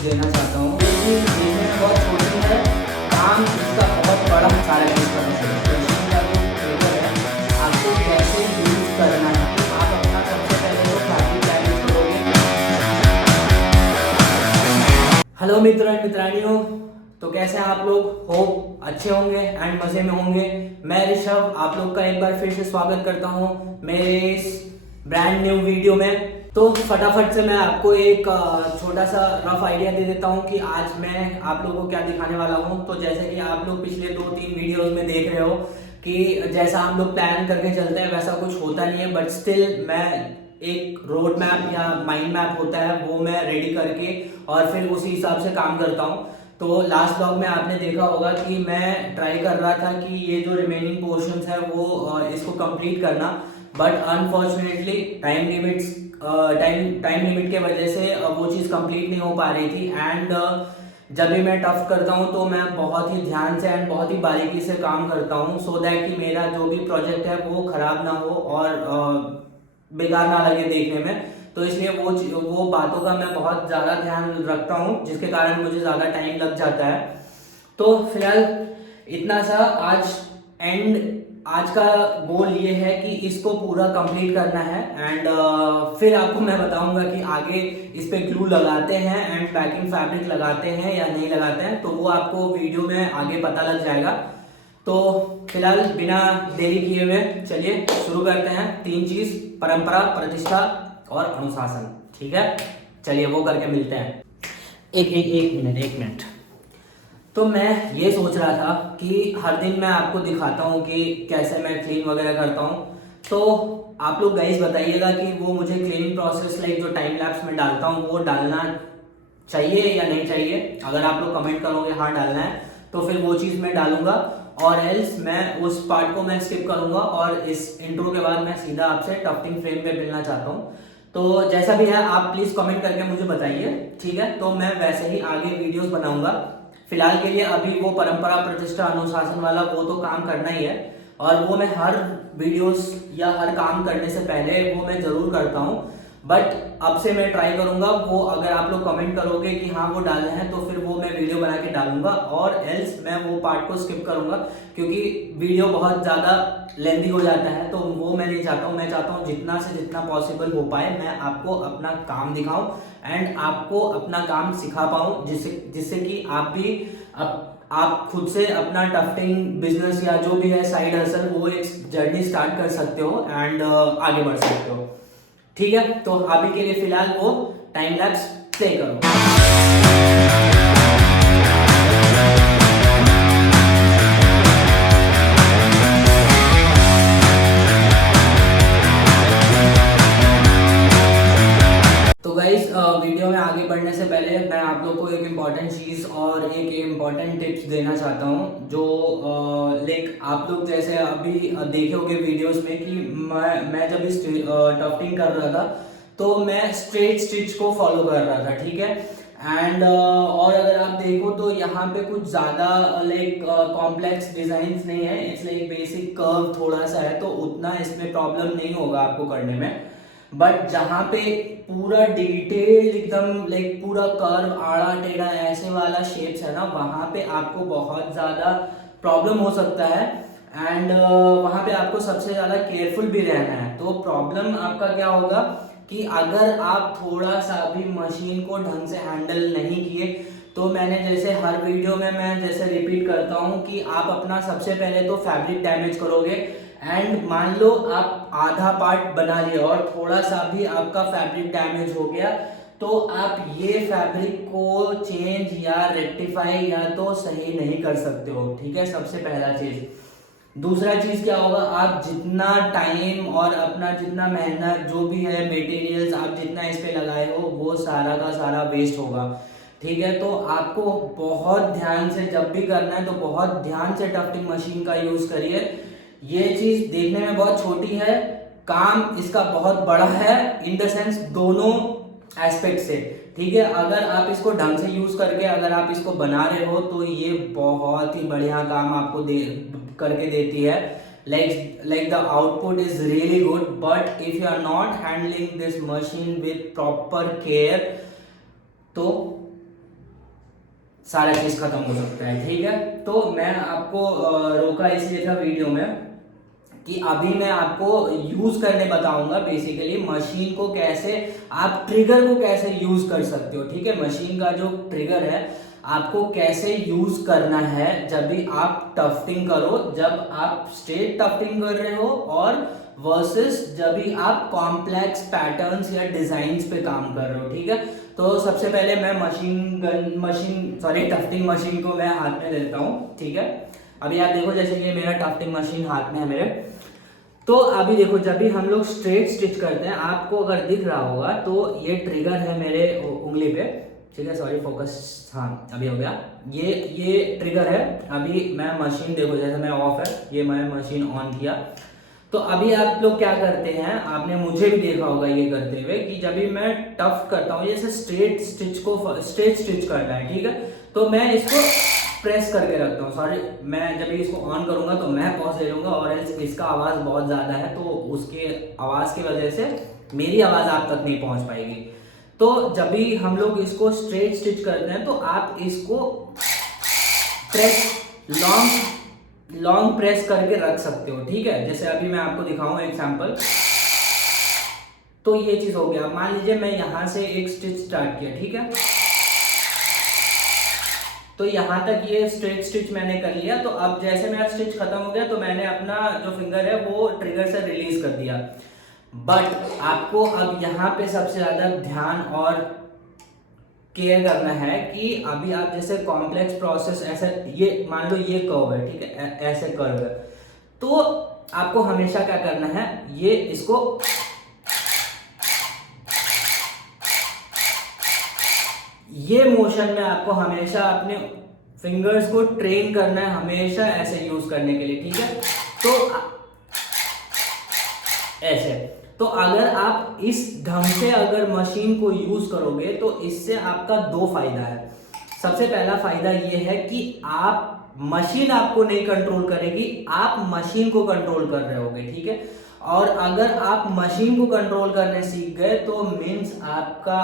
Tips देना चाहता हूँ। ये चीज़ देखने में बहुत छोटी है, काम इसका बहुत बड़ा सारा यूज़ करना चाहिए। मशीन का जो ट्रिगर है आपको कैसे यूज़ करना है, आप अपना सबसे पहले तो फैब्रिक डैमेज करोगे। हेलो मित्र एंड मित्रानियों, तो कैसे हैं आप लोग? होप अच्छे होंगे एंड मज़े में होंगे। मैं ऋषभ आप लोग का एक बार फिर से स्वागत करता हूं मेरे इस ब्रांड न्यू वीडियो में। तो फटाफट से मैं आपको एक छोटा सा रफ आइडिया दे देता हूं कि आज मैं आप लोगों को क्या दिखाने वाला हूं। तो जैसे कि आप लोग पिछले 2-3 वीडियोस में देख रहे हो कि जैसा हम लोग प्लान करके चलते हैं वैसा कुछ होता नहीं है, बट स्टिल मैं एक रोड मैप या माइंड मैप होता है वो मैं रेडी करके और फिर उसी हिसाब से काम करता हूँ। तो लास्ट ब्लॉग में आपने देखा होगा कि मैं ट्राई कर रहा था कि ये जो रिमेनिंग पोर्शंस है वो इसको कंप्लीट करना, बट अनफॉर्चुनेटली टाइम लिमिट के वजह से वो चीज़ कंप्लीट नहीं हो पा रही थी। एंड जब भी मैं टफ करता हूँ तो मैं बहुत ही ध्यान से एंड बहुत ही बारीकी से काम करता हूँ, सो दैट कि मेरा जो भी प्रोजेक्ट है वो खराब ना हो और बेकार ना लगे देखने में। तो इसलिए वो बातों का मैं बहुत ज़्यादा ध्यान रखता हूँ, जिसके कारण मुझे ज़्यादा टाइम लग जाता है। तो फिलहाल इतना सा आज का गोल ये है कि इसको पूरा कंप्लीट करना है। एंड फिर आपको मैं बताऊंगा कि आगे इस पे ग्लू लगाते हैं एंड पैकिंग फैब्रिक लगाते हैं या नहीं लगाते हैं, तो वो आपको वीडियो में आगे पता लग जाएगा। तो फिलहाल बिना देरी किए हुए चलिए शुरू करते हैं। 3 चीज: परंपरा, प्रतिष्ठा और अनुशासन। ठीक है, चलिए वो करके मिलते हैं। एक मिनट। तो मैं ये सोच रहा था कि हर दिन मैं आपको दिखाता हूँ कि कैसे मैं क्लीन वगैरह करता हूँ। तो आप लोग गाइस बताइएगा कि वो मुझे क्लीनिंग प्रोसेस लाइक जो टाइम लैप्स में डालता हूँ वो डालना चाहिए या नहीं चाहिए। अगर आप लोग कमेंट करोगे हाँ डालना है तो फिर वो चीज़ मैं डालूंगा, और एल्स मैं उस पार्ट को मैं स्किप करूंगा और इस इंट्रो के बाद मैं सीधा आपसे टफ्टिंग फ्रेम पे मिलना चाहता हूँ। तो जैसा भी है आप प्लीज कमेंट करके मुझे बताइए, ठीक है? तो मैं वैसे ही आगे वीडियोस बनाऊंगा। फिलहाल के लिए अभी वो परंपरा, प्रतिष्ठा, अनुशासन वाला वो तो काम करना ही है, और वो मैं हर वीडियोस या हर काम करने से पहले वो मैं जरूर करता हूँ। बट अब से मैं ट्राई करूंगा वो, अगर आप लोग कमेंट करोगे कि हाँ वो डालना है तो फिर वो मैं वीडियो बना के डालूंगा, और एल्स मैं वो पार्ट को स्किप करूंगा क्योंकि वीडियो बहुत ज़्यादा लेंदी हो जाता है। तो वो मैं नहीं चाहता हूँ। मैं चाहता हूँ जितना से जितना पॉसिबल हो पाए मैं आपको अपना काम दिखाऊं एंड आपको अपना काम सिखा पाऊँ, जिससे कि आप भी आप खुद से अपना टफ्टिंग बिजनेस या जो भी है साइड हसल वो एक जर्नी स्टार्ट कर सकते हो एंड आगे बढ़ सकते हो। ठीक है, तो अभी के लिए फिलहाल वो टाइम लैप्स प्ले करो। तो गाइस वीडियो में आगे बढ़ने से पहले मैं आप लोग को एक इम्पॉर्टेंट चीज़ और एक इम्पॉर्टेंट टिप्स देना चाहता हूँ, जो लाइक आप लोग जैसे अभी देखे होंगे वीडियोस में कि मैं जब इस टफ्टिंग कर रहा था तो मैं स्ट्रेट स्टिच को फॉलो कर रहा था, ठीक है? एंड और अगर आप देखो तो यहाँ पे कुछ ज़्यादा लाइक कॉम्प्लेक्स डिजाइन नहीं है, इट्स लाइक बेसिक कर्व थोड़ा सा है, तो उतना इसमें प्रॉब्लम नहीं होगा आपको करने में। बट जहाँ पे पूरा डिटेल एकदम लाइक पूरा कर्व आड़ा टेढ़ा ऐसे वाला शेप्स है ना, वहाँ पे आपको बहुत ज़्यादा प्रॉब्लम हो सकता है। एंड वहाँ पे आपको सबसे ज़्यादा केयरफुल भी रहना है। तो प्रॉब्लम आपका क्या होगा कि अगर आप थोड़ा सा भी मशीन को ढंग से हैंडल नहीं किए, तो मैंने जैसे हर वीडियो में मैं जैसे रिपीट करता हूँ कि आप अपना सबसे पहले तो फैब्रिक डैमेज करोगे। एंड मान लो आप आधा पार्ट बना लिए और थोड़ा सा भी आपका फैब्रिक डैमेज हो गया, तो आप ये फैब्रिक को चेंज या रेक्टिफाई या तो सही नहीं कर सकते हो, ठीक है? सबसे पहला चीज। दूसरा चीज क्या होगा, आप जितना टाइम और अपना जितना मेहनत जो भी है मटेरियल्स आप जितना इस पे लगाए हो वो सारा का सारा वेस्ट होगा, ठीक है? तो आपको बहुत ध्यान से जब भी करना है तो बहुत ध्यान से टफ्टिंग मशीन का यूज करिए। ये चीज देखने में बहुत छोटी है, काम इसका बहुत बड़ा है इन द सेंस दोनों एस्पेक्ट से, ठीक है? अगर आप इसको ढंग से यूज करके अगर आप इसको बना रहे हो तो ये बहुत ही बढ़िया काम आपको करके देती है। like the output is really good, but if you are not handling this machine with proper care तो सारा चीज़ ख़त्म हो सकता है। ठीक है, तो मैं आपको रोका इसलिए था वीडियो में कि अभी मैं आपको यूज़ करने बताऊंगा बेसिकली मशीन को कैसे, आप ट्रिगर को कैसे यूज़ कर सकते हो। ठीक है, मशीन का जो ट्रिगर है आपको कैसे यूज़ करना है जब भी आप टफ्टिंग करो, जब आप स्ट्रेट टफ्टिंग कर रहे हो, और वर्सेस जब भी आप कॉम्प्लेक्स पैटर्न्स या डिजाइन्स पे काम कर रहे हो। ठीक है, तो सबसे पहले मैं टफ्टिंग मशीन को मैं हाथ में लेता हूँ। ठीक है, अभी आप देखो जैसे कि मेरा टफ्टिंग मशीन हाथ में है मेरे। तो अभी देखो जब भी हम लोग स्ट्रेट स्टिच करते हैं, आपको अगर दिख रहा होगा तो ये ट्रिगर है मेरे उंगली पे। ठीक है, सॉरी फोकस, हाँ अभी हो गया। ये ट्रिगर है। अभी मैं मशीन देखो जैसे मैं ऑफ है, ये मैं मशीन ऑन किया। तो अभी आप लोग क्या करते हैं, आपने मुझे भी देखा होगा ये करते हुए कि जब भी मैं टफ करता हूँ, जैसे स्ट्रेट स्टिच करना है। ठीक है, तो मैं इसको प्रेस करके रखता हूँ। सॉरी, मैं जब इसको ऑन करूंगा तो मैं पॉज ले लूंगा, और इसका आवाज़ बहुत ज़्यादा है तो उसके आवाज़ की वजह से मेरी आवाज़ आप तक नहीं पहुंच पाएगी। तो जब भी हम लोग इसको स्ट्रेट स्टिच करते हैं तो आप इसको प्रेस लॉन्ग प्रेस करके रख सकते हो। ठीक है, जैसे अभी मैं आपको दिखाऊं एग्जांपल। तो ये चीज हो गया, मान लीजिए मैं यहां से एक स्टिच स्टार्ट किया। ठीक है, तो यहां तक ये स्ट्रेट स्टिच मैंने कर लिया। तो अब जैसे मेरा स्टिच खत्म हो गया तो मैंने अपना जो फिंगर है वो ट्रिगर से रिलीज कर दिया। बट आपको अब यहाँ पे सबसे ज्यादा ध्यान और केयर करना है कि अभी आप जैसे कॉम्प्लेक्स प्रोसेस, ऐसे ये मान लो ये कर्व है। ठीक है, ऐसे कर्व है, तो आपको हमेशा क्या करना है, ये इसको ये मोशन में आपको हमेशा अपने फिंगर्स को ट्रेन करना है, हमेशा ऐसे यूज करने के लिए। ठीक है, तो ऐसे, तो अगर आप इस ढंग से अगर मशीन को यूज करोगे तो इससे आपका दो फायदा है। सबसे पहला फायदा ये है कि आप मशीन आपको नहीं कंट्रोल करेगी, आप मशीन को कंट्रोल कर रहे होगे। ठीक है, और अगर आप मशीन को कंट्रोल करने सीख गए तो मीन्स आपका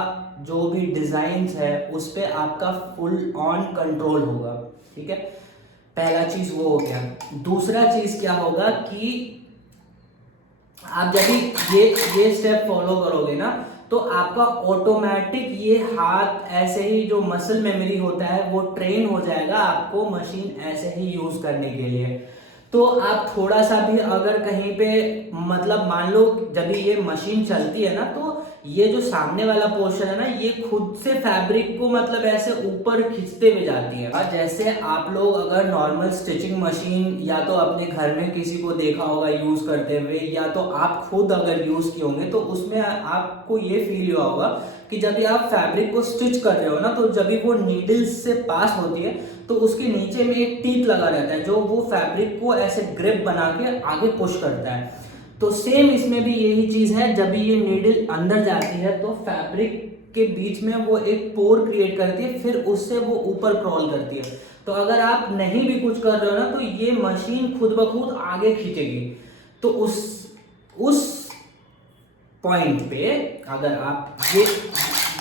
जो भी डिजाइन है उस पर आपका फुल ऑन कंट्रोल होगा। ठीक है, पहला चीज वो हो गया। दूसरा चीज क्या होगा कि आप जब भी ये स्टेप फॉलो करोगे ना तो आपका ऑटोमेटिक ये हाथ ऐसे ही, जो मसल मेमोरी होता है वो ट्रेन हो जाएगा आपको मशीन ऐसे ही यूज करने के लिए। तो आप थोड़ा सा भी अगर कहीं पे, मतलब मान लो जब ये मशीन चलती है ना तो ये जो सामने वाला पोर्शन है ना ये खुद से फैब्रिक को मतलब ऐसे ऊपर खींचते हुए जाती है। जैसे आप लोग अगर नॉर्मल स्टिचिंग मशीन या तो अपने घर में किसी को देखा होगा यूज करते हुए, या तो आप खुद अगर यूज किए होंगे तो उसमें आपको ये फील हुआ होगा कि जब भी आप फैब्रिक को स्टिच कर रहे हो ना तो जब भी वो नीडल्स से पास होती है तो उसके नीचे में एक टीथ लगा रहता है जो वो फैब्रिक को ऐसे ग्रिप बना के आगे पुश करता है। तो सेम इसमें भी यही चीज है, जब भी ये नीडल अंदर जाती है तो फैब्रिक के बीच में वो एक पोर क्रिएट करती है, फिर उससे वो ऊपर क्रॉल करती है। तो अगर आप नहीं भी कुछ कर रहे हो ना तो ये मशीन खुद ब खुद आगे खींचेगी। तो उस पॉइंट पे अगर आप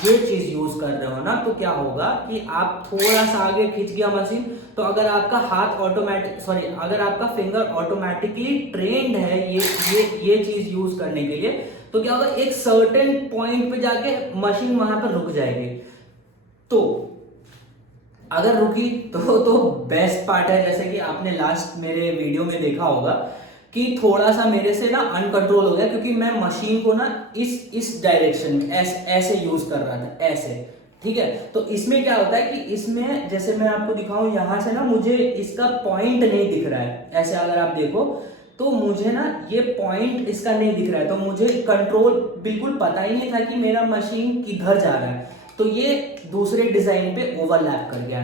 ये चीज यूज कर रहे हो ना तो क्या होगा कि आप थोड़ा सा आगे खींच गया मशीन, तो अगर आपका हाथ अगर आपका फिंगर ऑटोमेटिकली ट्रेंड है ये चीज यूज करने के लिए, तो क्या होगा, एक सर्टेन पॉइंट पे जाके मशीन वहां पर रुक जाएगी। तो अगर रुकी तो बेस्ट पार्ट है, जैसे कि आपने लास्ट मेरे वीडियो में देखा होगा कि थोड़ा सा मेरे से ना अनकंट्रोल हो गया क्योंकि मैं मशीन को ना इस डायरेक्शन में ऐसे यूज कर रहा था, ऐसे। ठीक है, तो इसमें क्या होता है कि इसमें जैसे मैं आपको दिखाऊं, यहां से ना मुझे इसका पॉइंट नहीं दिख रहा है। ऐसे अगर आप देखो तो मुझे ना ये पॉइंट इसका नहीं दिख रहा है, तो मुझे कंट्रोल बिल्कुल पता ही नहीं था कि मेरा मशीन किधर जा रहा है। तो ये दूसरे डिजाइन पे ओवरलैप कर गया।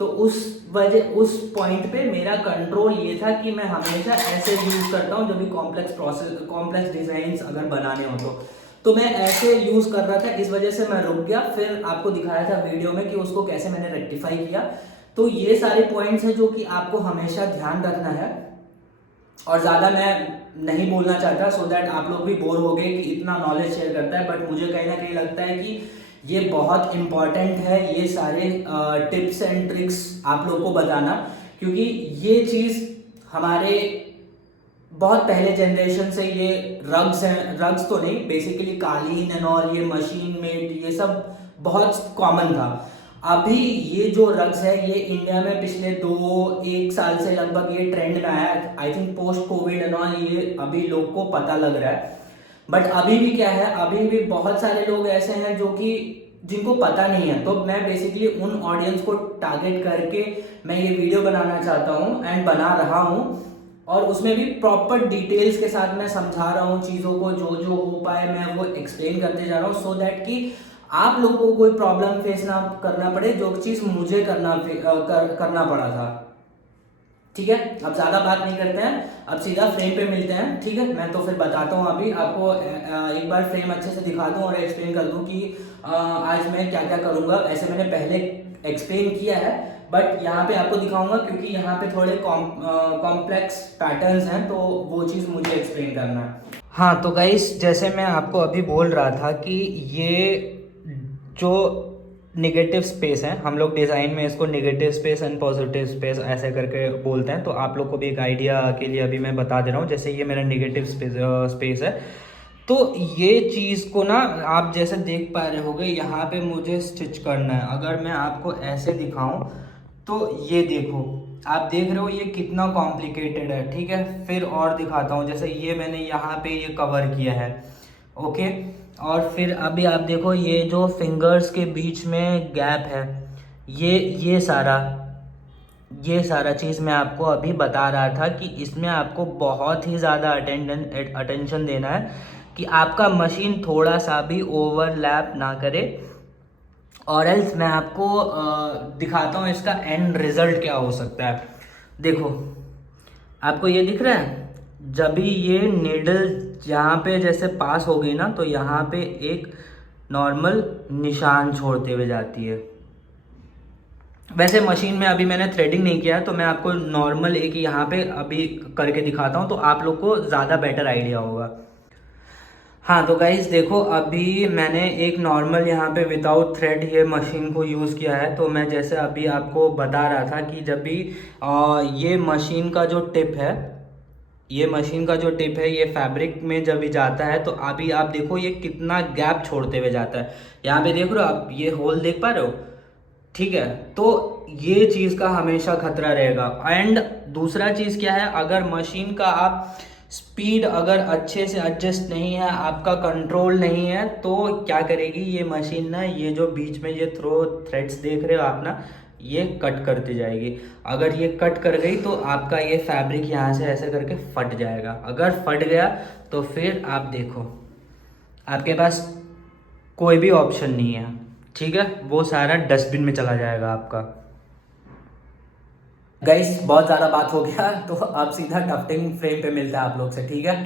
तो उस पॉइंट पे मेरा कंट्रोल ये था कि मैं हमेशा ऐसे यूज करता हूँ जब भी कॉम्प्लेक्स डिजाइन अगर बनाने हो तो मैं ऐसे यूज कर रहा था, इस वजह से मैं रुक गया। फिर आपको दिखाया था वीडियो में कि उसको कैसे मैंने रेक्टिफाई किया। तो ये सारे पॉइंट्स हैं जो कि आपको हमेशा ध्यान रखना है, और ज्यादा मैं नहीं बोलना चाहता सो दैट आप लोग भी बोर हो गए कि इतना नॉलेज शेयर करता है। बट मुझे कहीं ना कहीं लगता है कि ये बहुत इम्पॉर्टेंट है ये सारे टिप्स एंड ट्रिक्स आप लोग को बताना, क्योंकि ये चीज़ हमारे बहुत पहले जनरेशन से ये रग्स हैं, रग्स तो नहीं, बेसिकली कालीन एंड और ये मशीन मेड ये सब बहुत कॉमन था। अभी ये जो रग्स है ये इंडिया में पिछले 1 साल से लगभग ये ट्रेंड में आया। I think post Covid and all ये अभी लोग को पता लग रहा है। बट अभी भी क्या है, अभी भी बहुत सारे लोग ऐसे हैं जो कि जिनको पता नहीं है। तो मैं बेसिकली उन ऑडियंस को टारगेट करके मैं ये वीडियो बनाना चाहता हूँ एंड बना रहा हूँ, और उसमें भी प्रॉपर डिटेल्स के साथ मैं समझा रहा हूँ चीज़ों को, जो जो हो पाए मैं वो एक्सप्लेन करते जा रहा हूँ, सो दैट कि आप लोगों को कोई प्रॉब्लम फेस ना करना पड़े जो चीज़ मुझे करना पड़ा था। ठीक है, अब ज़्यादा बात नहीं करते हैं, अब सीधा फ्रेम पे मिलते हैं। ठीक है, मैं तो फिर बताता हूँ अभी आपको, एक बार फ्रेम अच्छे से दिखा दूँ और एक्सप्लेन कर दूँ कि आज मैं क्या क्या करूँगा। ऐसे मैंने पहले एक्सप्लेन किया है, बट यहाँ पे आपको दिखाऊंगा क्योंकि यहाँ पे थोड़े कॉम्प्लेक्स पैटर्न्स हैं, तो वो चीज़ मुझे एक्सप्लेन करना है। हाँ तो गाइस, जैसे मैं आपको अभी बोल रहा था कि ये जो नेगेटिव स्पेस है, हम लोग डिज़ाइन में इसको negative space and positive space ऐसे करके बोलते हैं। तो आप लोग को भी एक आइडिया के लिए अभी मैं बता दे रहा हूँ। जैसे ये मेरा नेगेटिव स्पेस है, तो ये चीज़ को ना आप जैसे देख पा रहे होगे, यहाँ पे मुझे स्टिच करना है। अगर मैं आपको ऐसे दिखाऊं तो ये देखो, आप देख रहे हो ये कितना कॉम्प्लिकेटेड है। ठीक है, फिर और दिखाता हूँ। जैसे ये मैंने यहाँ पे ये कवर किया है, ओके। और फिर अभी आप देखो ये जो फिंगर्स के बीच में गैप है, ये सारा चीज़ मैं आपको अभी बता रहा था कि इसमें आपको बहुत ही ज़्यादा अटेंशन देना है कि आपका मशीन थोड़ा सा भी ओवरलैप ना करे। और एल्स मैं आपको दिखाता हूँ इसका एंड रिजल्ट क्या हो सकता है। देखो, आपको ये दिख रहा है, जब भी ये नीडल यहाँ पे जैसे पास हो गई ना, तो यहाँ पे एक नॉर्मल निशान छोड़ते हुए जाती है। वैसे मशीन में अभी मैंने थ्रेडिंग नहीं किया है, तो मैं आपको नॉर्मल एक यहाँ पे अभी करके दिखाता हूँ, तो आप लोग को ज़्यादा बेटर आइडिया होगा। हाँ तो गाइज देखो, अभी मैंने एक नॉर्मल यहाँ पे विदाउट थ्रेड ये मशीन को यूज़ किया है। तो मैं जैसे अभी आपको बता रहा था कि जब भी ये मशीन का जो टिप है, ये फैब्रिक में जब भी जाता है, तो अभी आप देखो ये कितना गैप छोड़ते हुए जाता है। यहाँ पे देख रहे हो आप, ये होल देख पा रहे हो, ठीक है। तो ये चीज़ का हमेशा खतरा रहेगा। एंड दूसरा चीज़ क्या है, अगर मशीन का आप स्पीड अगर अच्छे से एडजस्ट नहीं है, आपका कंट्रोल नहीं है, तो क्या करेगी ये मशीन ना, ये जो बीच में ये थ्रेड्स देख रहे हो आप ना, ये कट करती जाएगी। अगर ये कट कर गई तो आपका ये फैब्रिक यहाँ से ऐसे करके फट जाएगा। अगर फट गया तो फिर आप देखो, आपके पास कोई भी ऑप्शन नहीं है। ठीक है, वो सारा डस्टबिन में चला जाएगा आपका। गाइस बहुत ज़्यादा बात हो गया, तो अब सीधा टफ्टिंग फ्रेम पे मिलता है आप लोग से। ठीक है।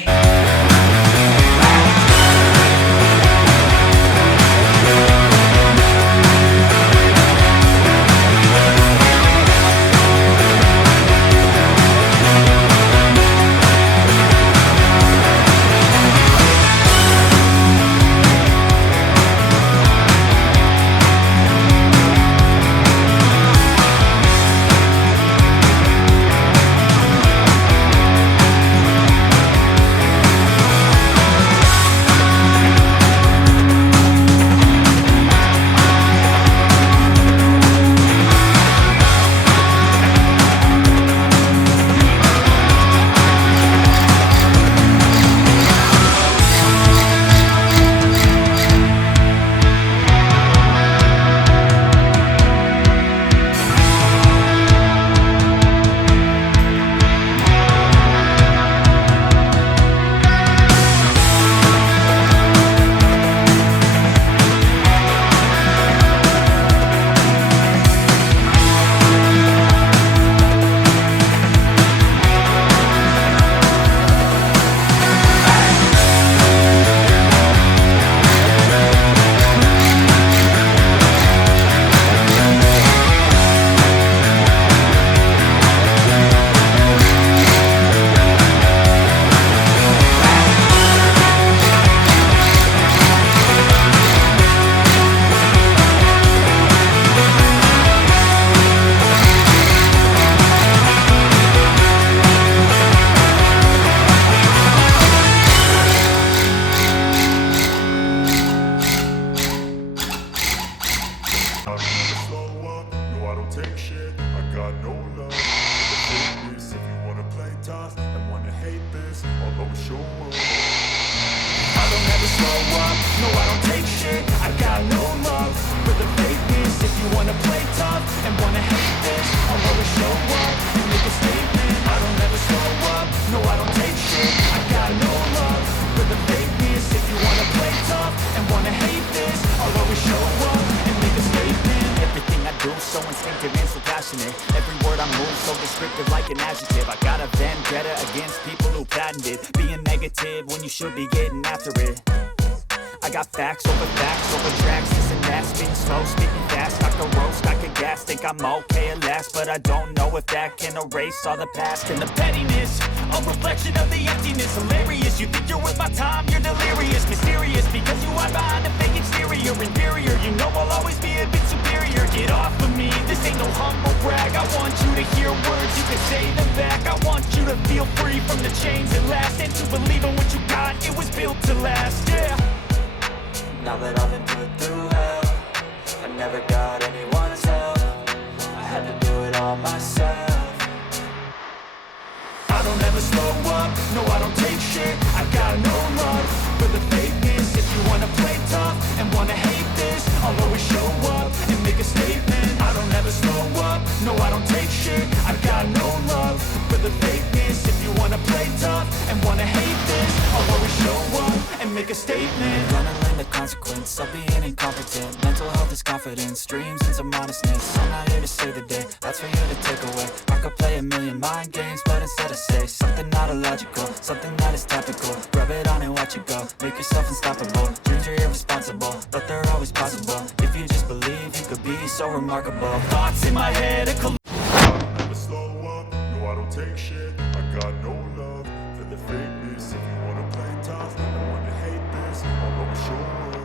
passionate. Every word I move so descriptive like an adjective. I got a vendetta against people who patented being negative when you should be getting after it. I got facts over tracks, this and that. Speaking slow, speaking fast, I can roast, I can gas. Think I'm okay at last, but I don't know if that can erase all the past. And the pettiness, a reflection of the emptiness. Hilarious, you think you're worth my time, you're delirious. Mysterious, because you are behind a fake exterior. Inferior, you know I'll always be a bit superior. Get off of me, this ain't no humble brag. I want you to hear words, you can say them back. I want you to feel free from the chains that last, and to believe in what you got, it was built to last, yeah. Now that I've been put through hell, I never got anyone's help. I had to do it all myself. I don't ever slow up, no I don't take shit. I got no love for the fakeness. If you wanna play tough and wanna hate this, I'll always show up and make a statement. I don't ever slow up, no I don't take shit. I got no love for the fakeness. If you wanna play tough and wanna hate this, I'll always show up and make a statement. Gonna learn the consequence of being incompetent. Mental health is confidence, dreams and some honestness. I'm not here to save the day, that's for you to take away. I could play a million mind games, but instead I say something not illogical, something that is topical. Rub it on and watch it go, make yourself unstoppable. Dreams are irresponsible, but they're always possible. If you just believe, you could be so remarkable. Thoughts in my head, Never slow up, no I don't take shit. I got no love for the fakeness. If you wanna play tough and wanna hate this, I'll always show up.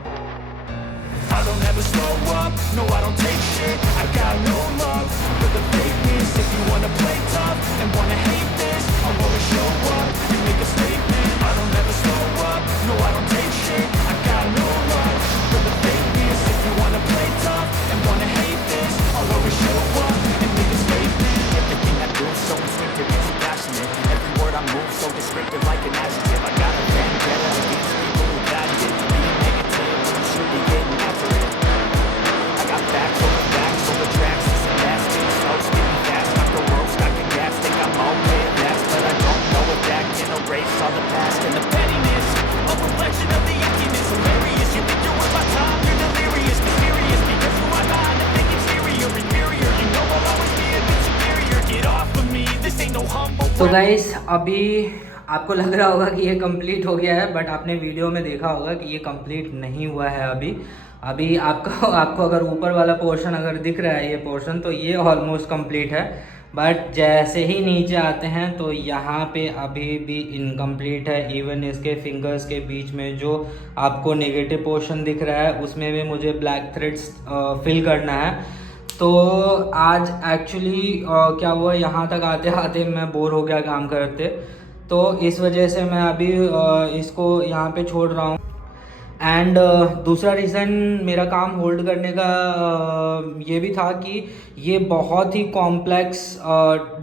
I don't ever slow up, no I don't take shit. I got no love for the fakeness. If you wanna play tough and wanna hate this, I'll always show up and make a statement. I don't ever slow up, no I don't take shit. I got no love for the fakeness. If you wanna play tough and wanna hate this, I'll always show up and make a statement. Everything I do is so instinctive and so passionate. Every word I move so descriptive like an adjective. I got a vendetta against people who patented being negative when you should be getting after it. I got facts over tracks, this and that. Speaking slow, speaking fast, I can roast, I can gas. Think I'm okay at last, but I don't know if that can erase all the past. And the pettiness, a reflection of the emptiness. Hilarious, you think you're worth my time, you're delirious. Mysterious, because you are behind a fake exterior. Inferior, you know I'll always be a bit superior. Get off of me, this ain't no humble तो guys अभी आपको लग रहा होगा कि ये complete हो गया है, बट आपने वीडियो में देखा होगा कि ये कंप्लीट नहीं हुआ है अभी आपको अगर ऊपर वाला पोर्शन अगर दिख रहा है ये पोर्शन, तो ये ऑलमोस्ट कंप्लीट है। बट जैसे ही नीचे आते हैं तो यहाँ पे अभी भी इनकम्प्लीट है। इवन इसके फिंगर्स के बीच में जो आपको नेगेटिव पोर्शन दिख रहा है उसमें भी मुझे ब्लैक थ्रेड्स फिल करना है। तो आज एक्चुअली क्या हुआ, यहाँ तक आते आते मैं बोर हो गया काम करते, तो इस वजह से मैं अभी इसको यहाँ पे छोड़ रहा हूँ। एंड दूसरा रीज़न मेरा काम होल्ड करने का ये भी था कि ये बहुत ही कॉम्प्लेक्स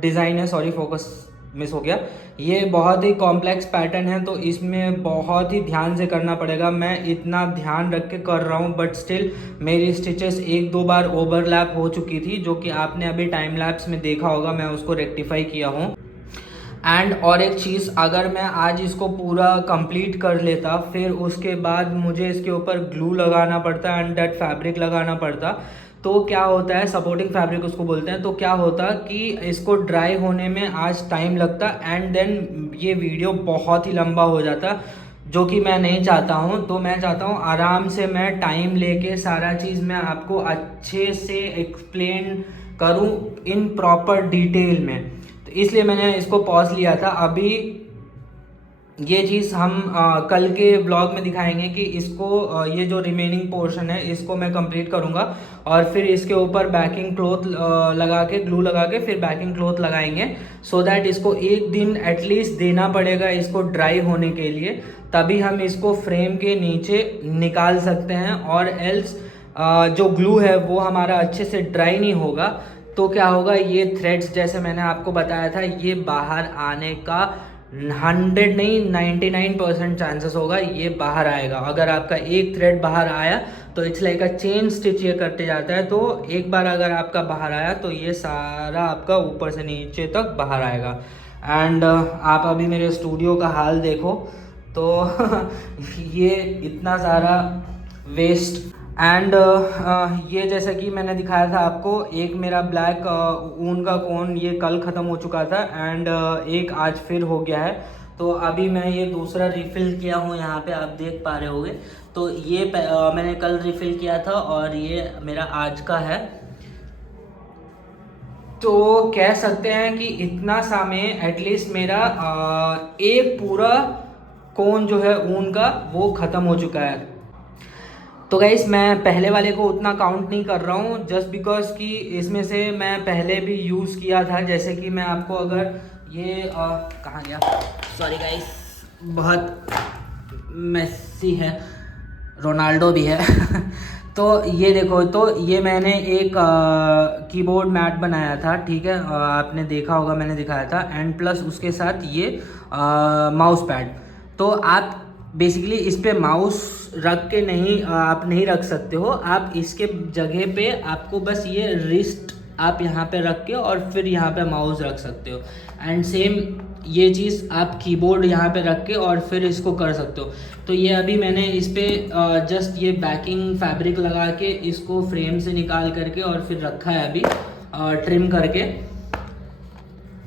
डिज़ाइन है। सॉरी, फोकस मिस हो गया। ये बहुत ही कॉम्प्लेक्स पैटर्न है, तो इसमें बहुत ही ध्यान से करना पड़ेगा। मैं इतना ध्यान रख के कर रहा हूँ, बट स्टिल मेरी स्टिचेस 1-2 बार ओवरलैप हो चुकी थी, जो कि आपने अभी टाइम लैप्स में देखा होगा। मैं उसको रेक्टिफाई किया हूँ। एंड और एक चीज़, अगर मैं आज इसको पूरा कंप्लीट कर लेता, फिर उसके बाद मुझे इसके ऊपर ग्लू लगाना पड़ता एंड डेट फैब्रिक लगाना पड़ता, तो क्या होता है, सपोर्टिंग फैब्रिक उसको बोलते हैं, तो क्या होता कि इसको ड्राई होने में आज टाइम लगता एंड देन ये वीडियो बहुत ही लंबा हो जाता, जो कि मैं नहीं चाहता हूँ। तो मैं चाहता हूँ आराम से मैं टाइम लेके सारा चीज़ मैं आपको अच्छे से एक्सप्लेन करूँ इन प्रॉपर डिटेल में, तो इसलिए मैंने इसको पॉज लिया था। अभी ये चीज़ हम कल के ब्लॉग में दिखाएंगे कि इसको ये जो रिमेनिंग पोर्शन है इसको मैं कंप्लीट करूँगा और फिर इसके ऊपर बैकिंग क्लॉथ लगा के, ग्लू लगा के फिर बैकिंग क्लॉथ लगाएंगे, सो दैट इसको एक दिन एटलीस्ट देना पड़ेगा इसको ड्राई होने के लिए, तभी हम इसको फ्रेम के नीचे निकाल सकते हैं। और एल्स जो ग्लू है वो हमारा अच्छे से ड्राई नहीं होगा, तो क्या होगा, ये थ्रेड्स जैसे मैंने आपको बताया था ये बाहर आने का 100 नहीं 99% चांसेस होगा, ये बाहर आएगा। अगर आपका एक थ्रेड बाहर आया तो it's like a chain stitch ये करते जाता है, तो एक बार अगर आपका बाहर आया तो ये सारा आपका ऊपर से नीचे तक बाहर आएगा। एंड आप अभी मेरे स्टूडियो का हाल देखो, तो ये इतना सारा वेस्ट एंड ये जैसा कि मैंने दिखाया था आपको, एक मेरा ब्लैक ऊन का कोन ये कल ख़त्म हो चुका था एंड एक आज फिर हो गया है। तो अभी मैं ये दूसरा रिफ़िल किया हूँ, यहाँ पे आप देख पा रहे होगे। तो ये मैंने कल रिफ़िल किया था और ये मेरा आज का है। तो कह सकते हैं कि इतना सा में एटलीस्ट मेरा एक पूरा कोन जो है ऊन का वो ख़त्म हो चुका है। तो गाइस मैं पहले वाले को उतना काउंट नहीं कर रहा हूँ, जस्ट बिकॉज कि इसमें से मैं पहले भी यूज़ किया था। जैसे कि मैं आपको अगर ये कहाँ गया, सॉरी गाइस, बहुत मेसी है, रोनाल्डो भी है तो ये देखो, तो ये मैंने एक कीबोर्ड मैट बनाया था, ठीक है, आपने देखा होगा, मैंने दिखाया था। एंड प्लस उसके साथ ये माउस पैड। तो आप बेसिकली इस पे माउस रख के नहीं, आप नहीं रख सकते हो। आप इसके जगह पे आपको बस ये रिस्ट आप यहाँ पे रख के और फिर यहाँ पे माउस रख सकते हो। एंड सेम ये चीज़ आप कीबोर्ड यहाँ पे रख के और फिर इसको कर सकते हो। तो ये अभी मैंने इस पे जस्ट ये बैकिंग फैब्रिक लगा के इसको फ्रेम से निकाल करके और फिर रखा है अभी ट्रिम करके।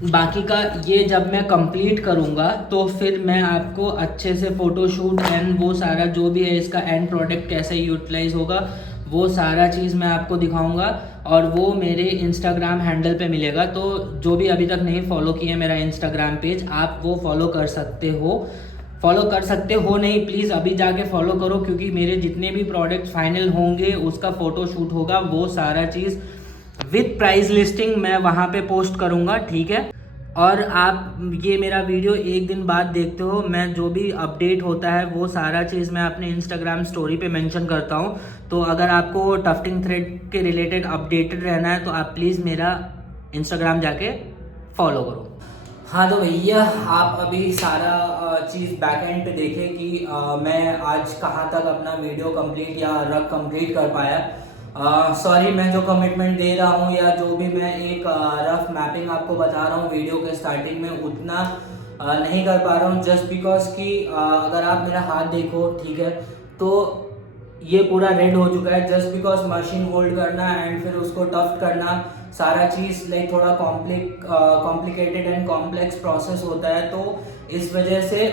बाकी का ये जब मैं कंप्लीट करूँगा तो फिर मैं आपको अच्छे से फ़ोटोशूट एंड वो सारा जो भी है इसका एंड प्रोडक्ट कैसे यूटिलाइज़ होगा वो सारा चीज़ मैं आपको दिखाऊंगा और वो मेरे इंस्टाग्राम हैंडल पे मिलेगा। तो जो भी अभी तक नहीं फॉलो किए मेरा इंस्टाग्राम पेज, आप वो फॉलो कर सकते हो नहीं, प्लीज़ अभी जाके फॉलो करो, क्योंकि मेरे जितने भी प्रोडक्ट्स फाइनल होंगे उसका फ़ोटोशूट होगा, वो सारा चीज़ विद प्राइस लिस्टिंग मैं वहाँ पे पोस्ट करूँगा, ठीक है। और आप ये मेरा वीडियो एक दिन बाद देखते हो, मैं जो भी अपडेट होता है वो सारा चीज़ मैं अपने इंस्टाग्राम स्टोरी पे मेंशन करता हूँ। तो अगर आपको टफ्टिंग थ्रेड के रिलेटेड अपडेटेड रहना है तो आप प्लीज़ मेरा इंस्टाग्राम जाके फॉलो करो। हाँ तो भैया आप अभी सारा चीज़ बैक एंड पे देखें कि मैं आज कहाँ तक अपना वीडियो कंप्लीट या रफ कंप्लीट कर पाया। सॉरी मैं जो कमिटमेंट दे रहा हूँ या जो भी मैं एक रफ मैपिंग आपको बता रहा हूँ वीडियो के स्टार्टिंग में उतना नहीं कर पा रहा हूँ, जस्ट बिकॉज कि अगर आप मेरा हाथ देखो, ठीक है, तो ये पूरा रेड हो चुका है, जस्ट बिकॉज मशीन होल्ड करना एंड फिर उसको टफ्ट करना सारा चीज़ लाइक थोड़ा कॉम्प्लिकेटेड एंड कॉम्प्लेक्स प्रोसेस होता है। तो इस वजह से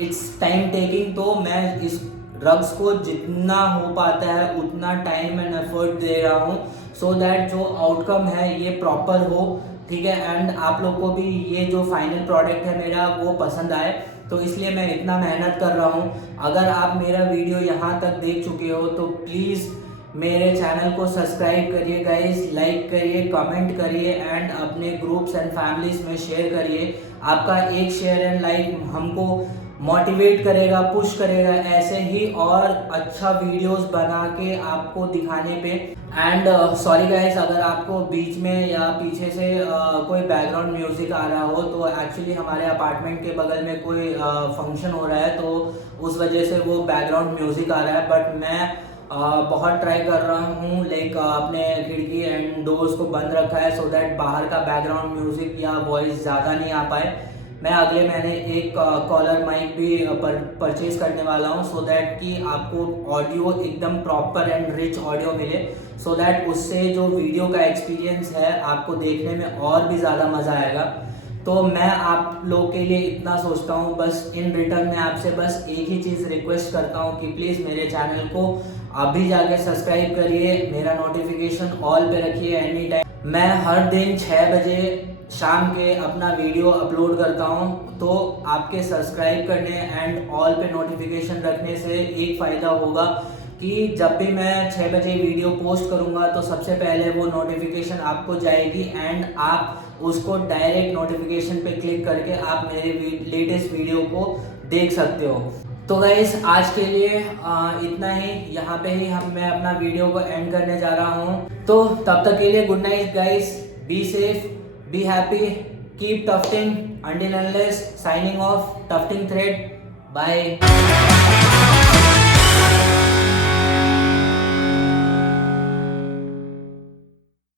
इट्स टाइम टेकिंग। तो मैं इस रग्स को जितना हो पाता है उतना टाइम एंड एफर्ट दे रहा हूँ सो दैट जो आउटकम है ये प्रॉपर हो, ठीक है, एंड आप लोग को भी ये जो फाइनल प्रोडक्ट है मेरा वो पसंद आए। तो इसलिए मैं इतना मेहनत कर रहा हूँ। अगर आप मेरा वीडियो यहाँ तक देख चुके हो तो प्लीज़ मेरे चैनल को सब्सक्राइब करिए गाइस, लाइक करिए, कमेंट करिए एंड अपने ग्रुप्स एंड फैमिलीज में शेयर करिए। आपका एक शेयर एंड लाइक हमको मोटिवेट करेगा, पुश करेगा ऐसे ही और अच्छा वीडियोस बना के आपको दिखाने पे। एंड सॉरी गाइस अगर आपको बीच में या पीछे से कोई बैकग्राउंड म्यूजिक आ रहा हो, तो एक्चुअली हमारे अपार्टमेंट के बगल में कोई फंक्शन हो रहा है तो उस वजह से वो बैकग्राउंड म्यूजिक आ रहा है। बट मैं बहुत ट्राई कर रहा हूँ लाइक अपने खिड़की एंड डोर्स को बंद रखा है सो दैट बाहर का बैकग्राउंड म्यूजिक या वॉइस ज़्यादा नहीं आ पाए। मैं अगले महीने एक कॉलर माइक भी परचेज करने वाला हूँ सो दैट कि आपको ऑडियो एकदम प्रॉपर एंड रिच ऑडियो मिले, सो दैट उससे जो वीडियो का एक्सपीरियंस है आपको देखने में और भी ज़्यादा मज़ा आएगा। तो मैं आप लोग के लिए इतना सोचता हूँ, बस इन रिटर्न में आपसे बस एक ही चीज़ रिक्वेस्ट करता हूँ कि प्लीज़ मेरे चैनल को अभी जाके सब्सक्राइब करिए, मेरा नोटिफिकेशन ऑल पे रखिए एनी टाइम। मैं हर दिन 6 बजे शाम के अपना वीडियो अपलोड करता हूँ, तो आपके सब्सक्राइब करने एंड ऑल पे नोटिफिकेशन रखने से एक फ़ायदा होगा कि जब भी मैं 6 बजे वीडियो पोस्ट करूँगा तो सबसे पहले वो नोटिफिकेशन आपको जाएगी एंड आप उसको डायरेक्ट नोटिफिकेशन पे क्लिक करके आप मेरे लेटेस्ट वीडियो को देख सकते हो। तो गाइस आज के लिए इतना ही, यहाँ पे ही मैं अपना वीडियो को एंड करने जा रहा हूँ। तो तब तक के लिए good night guys, be safe, be happy, keep tufting, until unless, signing off, Tufting Thread, bye.